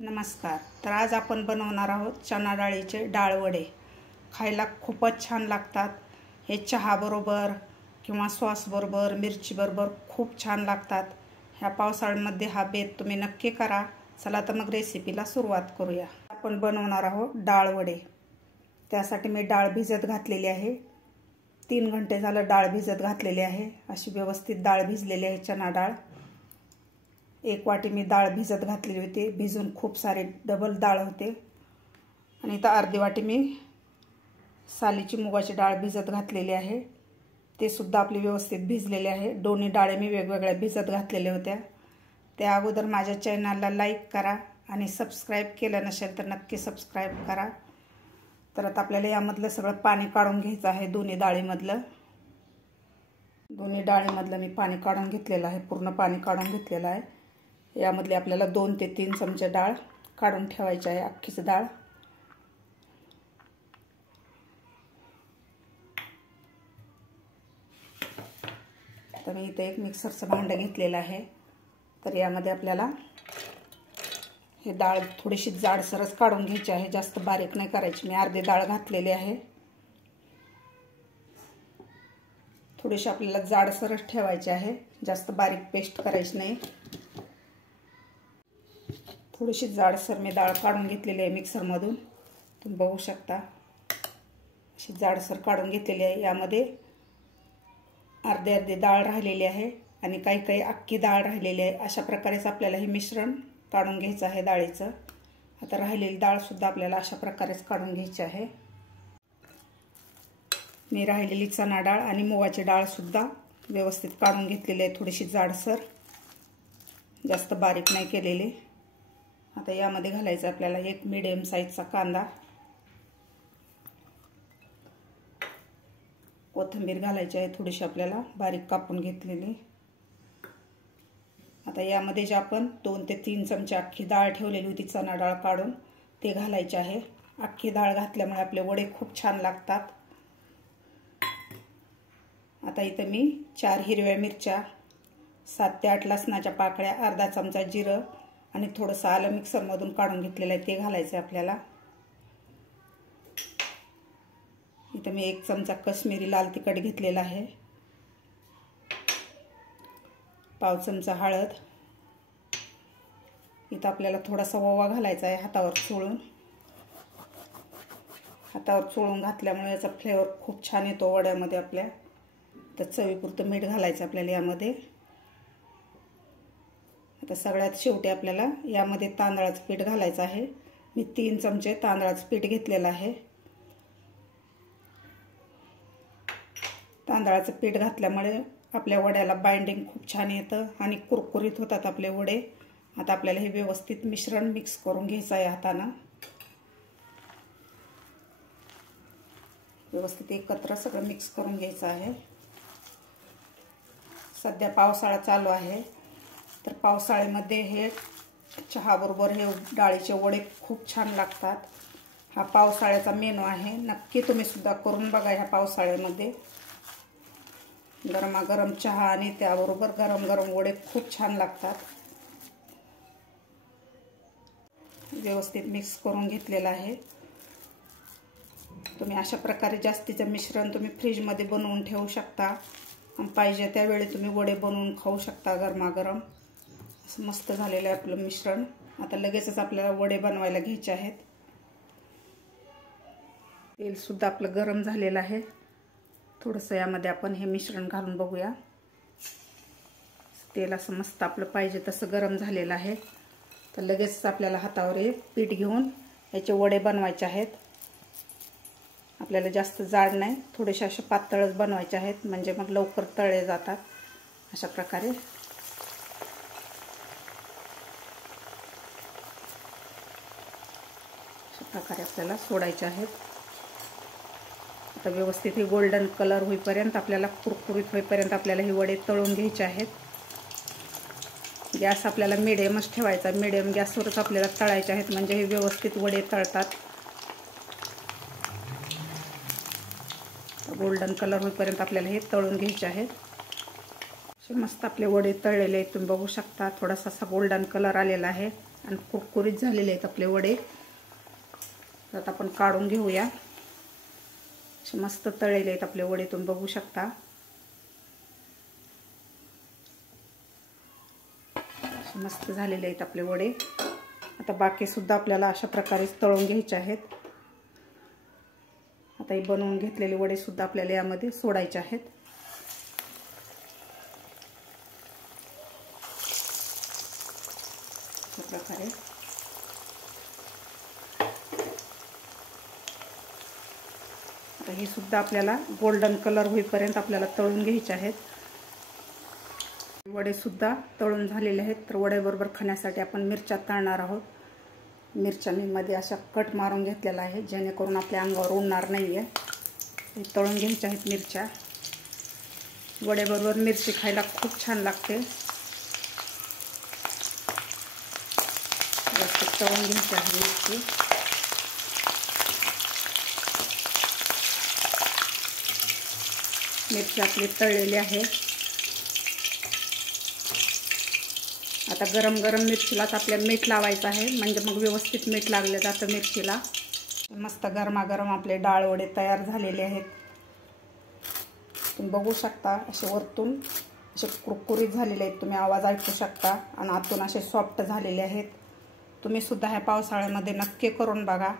नमस्कार. तर आज आपण बनवणार आहोत चणा डाळीचे डाळ वडे. खायला खूपच छान लागतात. हे चहाबरोबर किंवा सॉसबरोबर, मिरचीबरोबर खूप छान लागतात. ह्या पावसाळ्यामध्ये हा बेत तुम्ही नक्की करा. चला तर मग रेसिपीला सुरुवात करूया. आपण बनवणार आहोत डाळ वडे. त्यासाठी मी डाळ भिजत घातलेली आहे. 3 घंटे झालं डाळ भिजत घातलेली आहे. अशी व्यवस्थित डाळ भिजलेली आहे चणा डाळ. 1 वाटी मी डाळ भिजत घातलेली होती. भिजून खूप सारे डबल डाळ होते. आणि इथं अर्धी वाटी मी सालीची मुगाची डाळ भिजत घातलेली आहे. ते सुद्धा आपली व्यवस्थित भिजलेले आहे. दोन्ही डाळे मी वेगवेगळ्या भिजत घातलेल्या होत्या. त्या अगोदर माझ्या चॅनलला लाईक करा आणि सबस्क्राईब केलं नसेल तर नक्की सबस्क्राईब करा. तर आता आपल्याला यामधलं सगळं पाणी काढून घ्यायचं आहे. दोन्ही डाळीमधलं मी पाणी काढून घेतलेलं आहे. पूर्ण पाणी काढून घेतलेलं आहे. यामधले आपल्याला 2 ते 3 चमचे डाळ काढून ठेवायची आहे. अख्खीच डाळ. तर मी इथे एक मिक्सरचं भांडं घेतलेलं आहे. तर यामध्ये आपल्याला हे डाळ थोडीशी जाडसरच काढून घ्यायची आहे. जास्त बारीक नाही करायची. मी अर्धी डाळ घातलेली आहे. थोडीशी आपल्याला जाडसरच ठेवायची आहे. जास्त बारीक पेस्ट करायची नाही. थोडीशी जाडसर मी डाळ काढून घेतलेली आहे मिक्सरमधून. तुम्ही बघू शकता अशी जाडसर काढून घेतलेली आहे. यामध्ये अर्धी डाळ राहिलेली आहे आणि काही अख्खी डाळ राहिलेली आहे. अशा प्रकारेच आपल्याला हे मिश्रण काढून घ्यायचं आहे डाळीचं. आता राहिलेली डाळ सुद्धा आपल्याला अशा प्रकारेच काढून घ्यायची आहे. मी राहिलेली चणा डाळ आणि मुगाची डाळ सुद्धा व्यवस्थित काढून घेतलेली आहे. थोडीशी जाडसर, जास्त बारीक नाही केलेली. आता यामध्ये घालायचं आपल्याला एक मीडियम साईजचा कांदा, कोथिंबीर घालायची आहे थोडीशी आपल्याला बारीक कापून घेतलेली. आता यामध्ये जे आपण 2 ते 3 चमचे अख्खी डाळ ठेवलेली होती चणा डाळ काढून, ते घालायचे आहे. अख्खी डाळ घातल्यामुळे आपले वडे खूप छान लागतात. आता इथं मी 4 हिरव्या मिरच्या, 7 ते 8 लसणाच्या पाकळ्या, अर्धा चमचा जिरं आणि थोडंसं आलं मिक्सरमधून काढून घेतलेलं आहे, ते घालायचं आहे आपल्याला. इथं मी 1 चमचा काश्मीरी लाल तिखट घेतलेला आहे. पाव चमचा हळद. इथं आपल्याला थोडासा ओवा घालायचा आहे हातावर चोळून घातल्यामुळे याचा फ्लेवर खूप छान येतो वड्यामध्ये आपल्या. तर चवीपुरतं मीठ घालायचं आपल्याला यामध्ये. आता सगळ्यात शेवटी आपल्याला यामध्ये तांदळाचं पीठ घालायचं आहे. मी 3 चमचे तांदळाचं पीठ घेतलेलं आहे. तांदळाचं पीठ घातल्यामुळे आपल्या वड्याला बाइंडिंग खूप छान येतं आणि कुरकुरीत होतात आपले वडे. आता आपल्याला हे व्यवस्थित मिश्रण मिक्स करून घ्यायचं आहे हातानं. व्यवस्थित एकत्र सगळं मिक्स करून घ्यायचं आहे. सध्या पावसाळा चालू आहे. तर पावसाळ्यामध्ये हे चहाबरोबर हे डाळीचे वडे खूप छान लागतात. हा पावसाळ्याचा मेनू आहे. नक्की तुम्ही सुद्धा करून बघा. ह्या पावसाळ्यामध्ये गरमागरम चहा आणि त्याबरोबर गरम गरम वडे खूप छान लागतात. व्यवस्थित मिक्स करून घेतलेलं आहे. तुम्ही अशा प्रकारे जास्तीचं मिश्रण तुम्ही फ्रीजमध्ये बनवून ठेवू शकता. पाहिजे त्यावेळी तुम्ही वडे बनवून खाऊ शकता गरमागरम. असं मस्त झालेलं आहे आपलं मिश्रण. आता लगेचच आपल्याला वडे बनवायला घ्यायचे आहेत. तेल सुद्धा आपलं गरम झालेलं आहे. थोडंसं यामध्ये आपण हे मिश्रण घालून बघूया. तेल असं मस्त आपलं पाहिजे तसं गरम झालेलं आहे. तर लगेचच आपल्याला हातावर हे पीठ घेऊन याचे वडे बनवायचे आहेत. आपल्याला जास्त जाड नाही, थोडेसे असे पातळच बनवायचे आहेत, म्हणजे मग लवकर तळले जातात. अशा प्रकारे आपल्याला सोडायचे आहेत. आता व्यवस्थित हे गोल्डन कलर होईपर्यंत आपल्याला कुरकुरीत होईपर्यंत आपल्याला हे वडे तळून घ्यायचे आहेत. गॅस आपल्याला मिडियमच ठेवायचा. मिडियम गॅसवरच आपल्याला तळायचे आहेत, म्हणजे हे व्यवस्थित वडे तळतात. गोल्डन कलर होईपर्यंत आपल्याला हे तळून घ्यायचे आहेत. मस्त आपले वडे तळलेले आहेत. तुम्ही बघू शकता थोडासा असा गोल्डन कलर आलेला आहे. आणि कुरकुरीत झालेले आहेत आपले वडे. आता आपण काढून घेऊया. मस्त तळलेले आहेत आपले वडे, तुम्ही बघू शकता. मस्त झालेले आहेत आपले वडे. आता बाकी सुद्धा आपल्याला अशा प्रकारे तळून घ्यायचे आहेत. आता हे बनवून घेतलेले वडे सुद्धा आपल्याला यामध्ये सोडायचे आहेत. अशा प्रकारे आता हे सुद्धा आपल्याला गोल्डन कलर होईपर्यंत आपल्याला तळून घ्यायचे आहेत. वडे सुद्धा तळून झालेले आहेत. तर वड्याबरोबर खाण्यासाठी आपण मिरच्या तळणार आहोत. मिरच्या मी मध्ये अशा कट मारून घेतलेला आहे, जेणेकरून आपल्या अंगावर उडणार नाही आहे. हे तळून घ्यायच्या आहेत मिरच्या. वड्याबरोबर मिरची खायला खूप छान लागते. व्यवस्थित तळून घ्यायची आहे मिरची. मिरची आपली तळलेली आहे. आता गरम गरम मिरचीलाच आपल्याला मीठ लावायचं आहे, म्हणजे मग व्यवस्थित मीठ लागलं जातं मिरचीला. मस्त गरमागरम आपले डाळ वडे तयार झालेले आहेत. तुम्ही बघू शकता, असे वरतून असे कुरकुरीत झालेले आहेत. तुम्ही आवाज ऐकू शकता. आणि आतून असे सॉफ्ट झालेले आहेत. तुम्ही सुद्धा ह्या पावसाळ्यामध्ये नक्की करून बघा.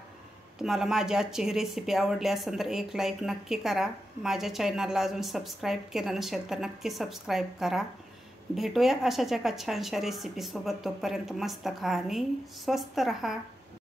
तुम्हाला माझी आजची ही रेसिपी आवडली असेल तर एक लाईक नक्की करा. माझ्या चॅनलला अजून सबस्क्राईब केलं नसेल तर नक्की सबस्क्राईब करा. भेटूया अशाच एका छानशा रेसिपीसोबत. तोपर्यंत मस्त खा आणि स्वस्त रहा.